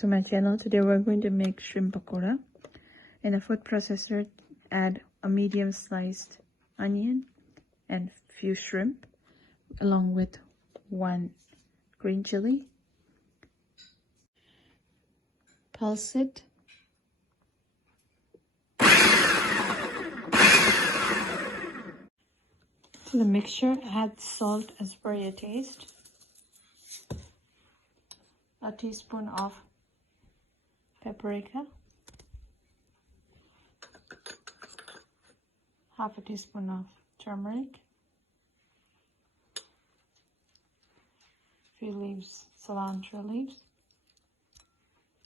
to my channel. Today we're going to make shrimp pakora. In a food processor, add a medium sliced onion and few shrimp along with 1 green chili. Pulse it. To the mixture, add salt as per your taste. A teaspoon of paprika, half a teaspoon of turmeric, few leaves, cilantro leaves,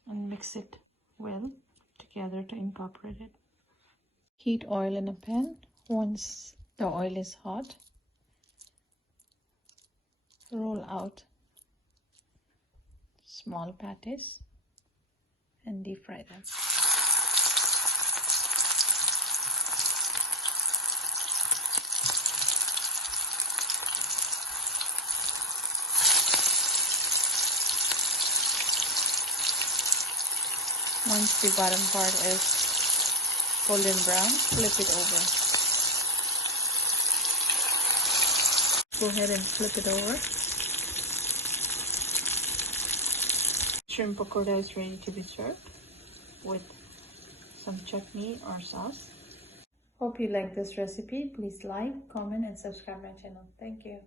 and mix it well together to incorporate it. Heat oil in a pan. Once the oil is hot, roll out small patties and deep fry them. Once the bottom part is golden brown, flip it over. Go ahead and flip it over. Shrimp pakora is ready to be served with some chutney or sauce. Hope you like this recipe. Please like, comment and subscribe my channel. Thank you.